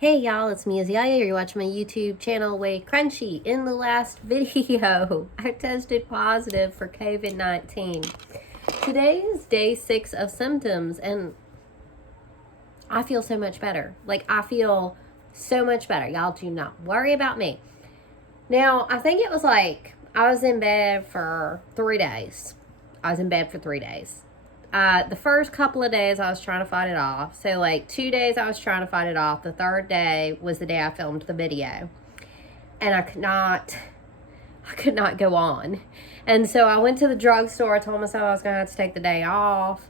Hey y'all, it's me Azalea. You're watching my YouTube channel, WayCrunchy. In the last video, I tested positive for COVID-19. Today is day 6 of symptoms, and I feel so much better. I feel so much better. Y'all do not worry about me. Now, I think it was I was in bed for 3 days. The first couple of days I was trying to fight it off. So 2 days I was trying to fight it off. The third day was the day I filmed the video. And I could not go on. And so I went to the drugstore. I told myself I was going to have to take the day off.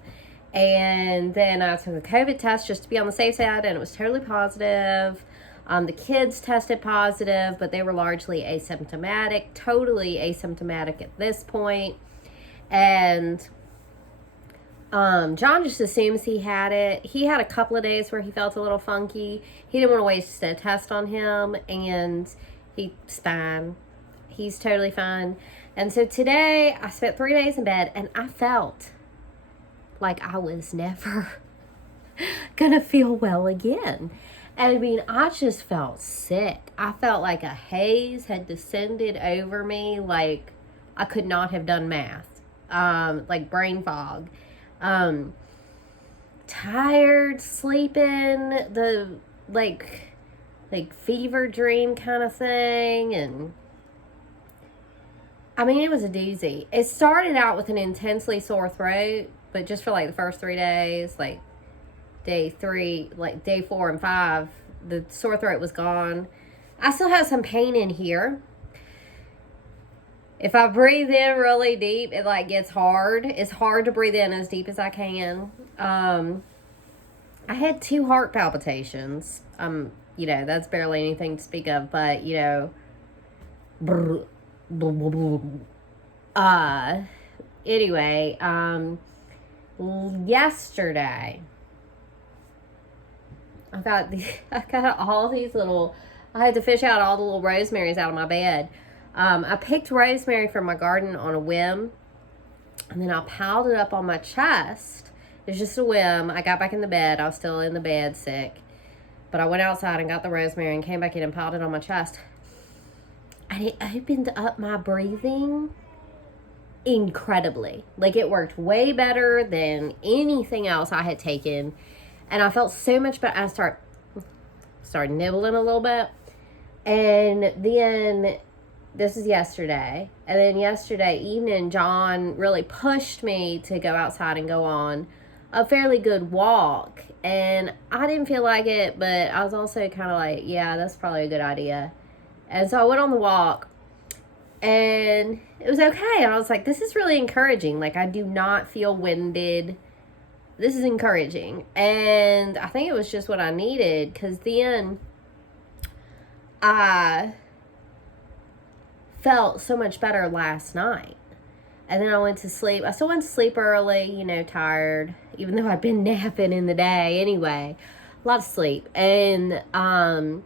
And then I took a COVID test just to be on the safe side, and it was totally positive. The kids tested positive, but they were largely totally asymptomatic at this point. And John just assumes he had it. He had a couple of days where he felt a little funky. He didn't want to waste a test on him, and he's fine. He's totally fine. And so today, I spent 3 days in bed, and I felt like I was never gonna feel well again. I mean, I just felt sick. I felt like a haze had descended over me, like I could not have done math. Like brain fog. Tired, sleeping, the like fever dream kind of thing. And I mean, it was a doozy. It started out with an intensely sore throat, but just for the first 3 days, day 4 and 5, the sore throat was gone. I still have some pain in here. If I breathe in really deep, it gets hard. It's hard to breathe in as deep as I can. I had 2 heart palpitations. That's barely anything to speak of, but anyway, yesterday I got all these little, I had to fish out all the little rosemaries out of my bed. I picked rosemary from my garden on a whim, and then I piled it up on my chest. It's just a whim. I got back in the bed. I was still in the bed sick, but I went outside and got the rosemary and came back in and piled it on my chest. And it opened up my breathing incredibly. It worked way better than anything else I had taken. And I felt so much better. I started nibbling a little bit. And then, this is yesterday. And then yesterday evening, John really pushed me to go outside and go on a fairly good walk. And I didn't feel like it, but I was also kind of yeah, that's probably a good idea. And so I went on the walk, and it was okay. I was like, this is really encouraging. I do not feel winded. This is encouraging. And I think it was just what I needed, because then I felt so much better last night. And then I went to sleep. I still went to sleep early, tired, even though I'd been napping in the day anyway. A lot of sleep. And I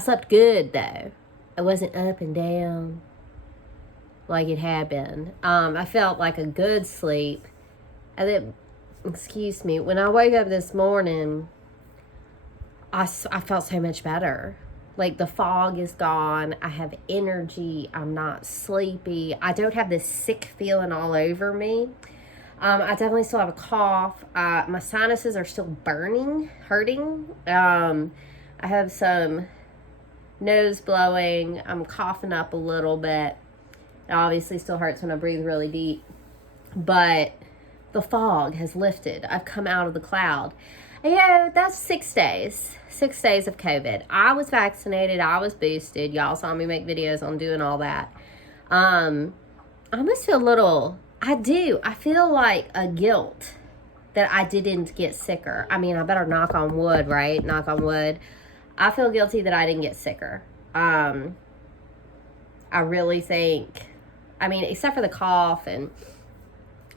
slept good, though. I wasn't up and down like it had been. I felt like a good sleep. And then, excuse me, when I woke up this morning, I felt so much better. The fog is gone. I have energy. I'm not sleepy. I don't have this sick feeling all over me. I definitely still have a cough. My sinuses are still hurting. I have some nose blowing. I'm coughing up a little bit. It obviously still hurts when I breathe really deep. But the fog has lifted. I've come out of the cloud. And that's 6 days. 6 days of COVID. I was vaccinated. I was boosted. Y'all saw me make videos on doing all that. I almost feel a little, I feel like a guilt that I didn't get sicker. I mean, I better knock on wood, right? Knock on wood. I feel guilty that I didn't get sicker. I really think, except for the cough and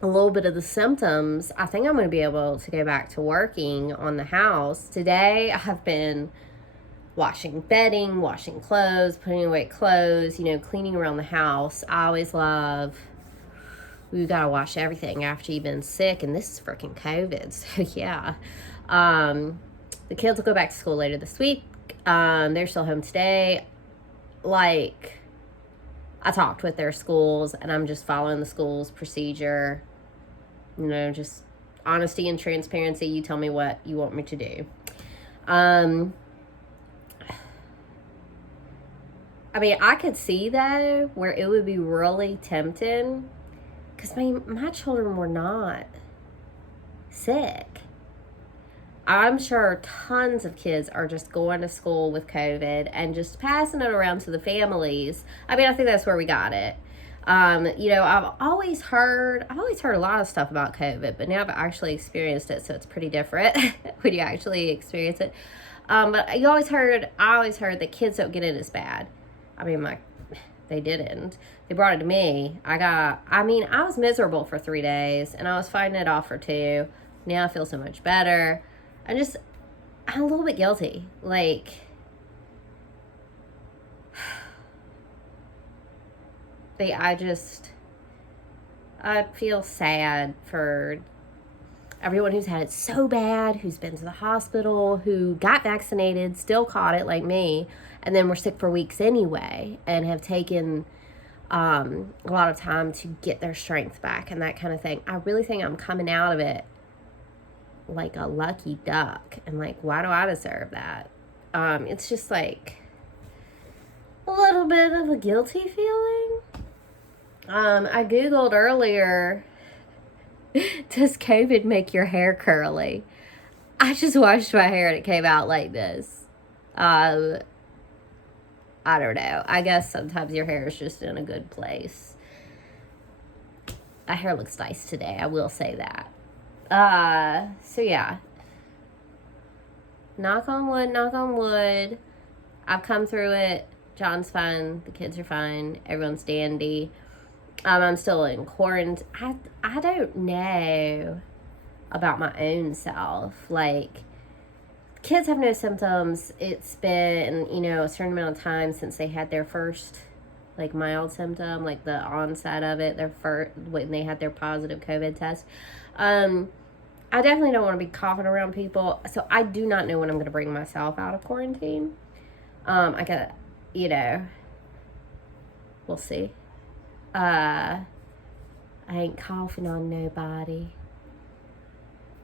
a little bit of the symptoms, I think I'm going to be able to go back to working on the house. Today, I have been washing bedding, washing clothes, putting away clothes, cleaning around the house. I always love, we've got to wash everything after you've been sick, and this is freaking COVID, so yeah. The kids will go back to school later this week. They're still home today. Like, I talked with their schools, and I'm just following the school's procedure. You know, just honesty and transparency. You tell me what you want me to do. I mean, I could see, though, where it would be really tempting, because my children were not sick. I'm sure tons of kids are just going to school with COVID and just passing it around to the families. I mean, I think that's where we got it. You know, I've always heard a lot of stuff about COVID, but now I've actually experienced it, so it's pretty different when you actually experience it. But I always heard that kids don't get it as bad. I mean, they didn't. They brought it to me. I was miserable for 3 days, and I was fighting it off for 2. Now I feel so much better. I'm a little bit guilty. Like, I feel sad for everyone who's had it so bad, who's been to the hospital, who got vaccinated, still caught it like me, and then were sick for weeks anyway, and have taken a lot of time to get their strength back and that kind of thing. I really think I'm coming out of it like a lucky duck, and like, why do I deserve that? It's just like a little bit of a guilty feeling. I googled earlier, does COVID make your hair curly? I just washed my hair and it came out like this. I don't know. I guess sometimes your hair is just in a good place. My hair looks nice today, I will say that. So yeah. Knock on wood. I've come through it. John's fine. The kids are fine. Everyone's dandy. I'm still in quarantine. I don't know about my own self. Like, kids have no symptoms. It's been, you know, a certain amount of time since they had their first, like, mild symptom, like the onset of it, when they had their positive COVID test. I definitely don't want to be coughing around people, so I do not know when I'm going to bring myself out of quarantine. I got, you know, we'll see. I ain't coughing on nobody.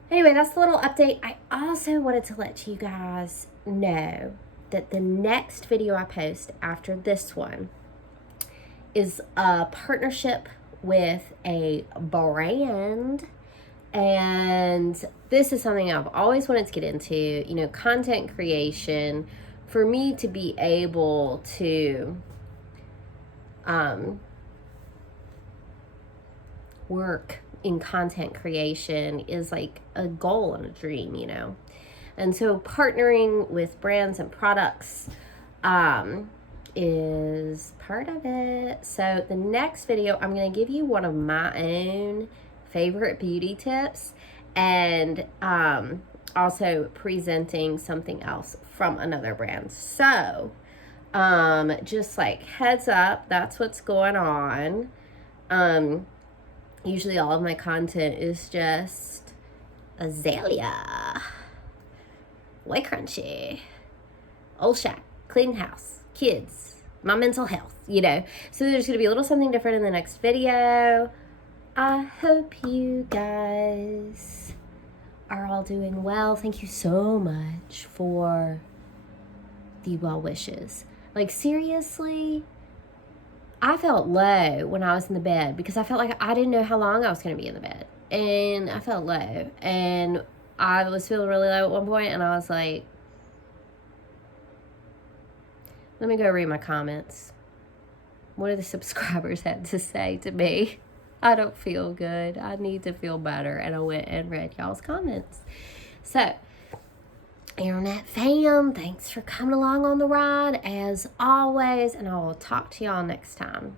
Anyway, that's a little update. I also wanted to let you guys know that the next video I post after this one is a partnership with a brand. And this is something I've always wanted to get into, you know, content creation. For me to be able to work in content creation is like a goal and a dream, you know. And so partnering with brands and products is part of it. So the next video, I'm going to give you one of my own favorite beauty tips, and also presenting something else from another brand. So just like heads up, that's what's going on. Usually all of my content is just Azalea, WayCrunchy, Old Shack, clean house, kids, my mental health, you know. So there's going to be a little something different in the next video. I hope you guys are all doing well. Thank you so much for the well wishes. Like, seriously, I felt low when I was in the bed because I felt like I didn't know how long I was going to be in the bed. And I felt low. And I was feeling really low at one point, and I was like, let me go read my comments. What do the subscribers had to say to me? I don't feel good. I need to feel better. And I went and read y'all's comments. So, Internet fam, thanks for coming along on the ride as always. And I will talk to y'all next time.